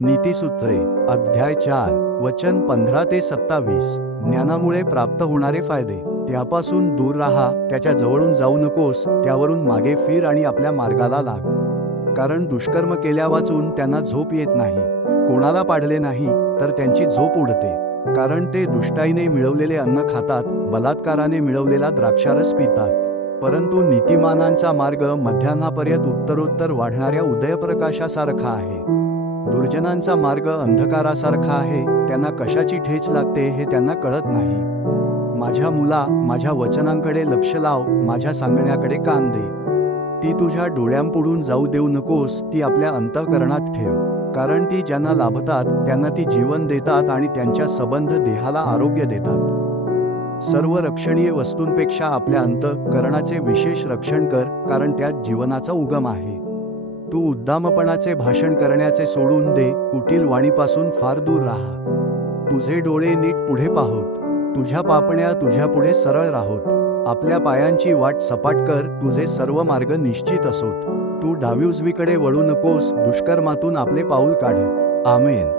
नीतिसूत्रे अध्याय 4 वचन 15 ते 27 ज्ञानामुळे प्राप्त होणारे फायदे. त्यापासून दूर राहा, त्याच्या जवळून जाऊ नकोस, त्यावरून मागे फिर आणि आपल्या मार्गाला लाग. कारण दुष्कर्म केल्या वाचून त्यांना झोप येत नाही. कोणाला पाडले नाही तर त्यांची झोप उडते. कारण ते दुष्टाईने मिळवलेले अन्न खातात, बलात्काराने मिळवलेला द्राक्षारस पितात. परंतु नीतिमानांचा मार्ग मध्यान्हापर्यंत उत्तरोत्तर वाढणाऱ्या उदयप्रकाशासारखा आहे. दुर्जनांचा मार्ग अंधकारासारखा आहे, त्यांना कशाची ठेच लागते हे त्यांना कळत नाही. माझ्या मुला, माझ्या वचनांकडे लक्ष लाव, माझ्या सांगण्याकडे कान दे. ती तुझ्या डोळ्यांपुढून जाऊ देऊ नकोस, ती आपल्या अंतःकरणात ठेव. कारण ती ज्यांना लाभतात त्यांना ती जीवन देतात आणि त्यांच्या सबंध देहाला आरोग्य देतात. सर्व रक्षणीय वस्तूंपेक्षा आपल्या अंतःकरणाचे विशेष रक्षण कर, कारण त्यात जीवनाचा उगम आहे. तू उद्दामपणाचे भाषण करण्याचे सोडून दे, कुटील वाणीपासून फार दूर राहा. तुझे डोळे नीट पुढे पाहोत, तुझ्या पापण्या तुझ्यापुढे सरळ राहोत. आपल्या पायांची वाट सपाट कर, तुझे सर्व मार्ग निश्चित असोत. तू डावी उजवीकडे वळू नकोस, दुष्कर्मातून आपले पाऊल काढ. आमेन.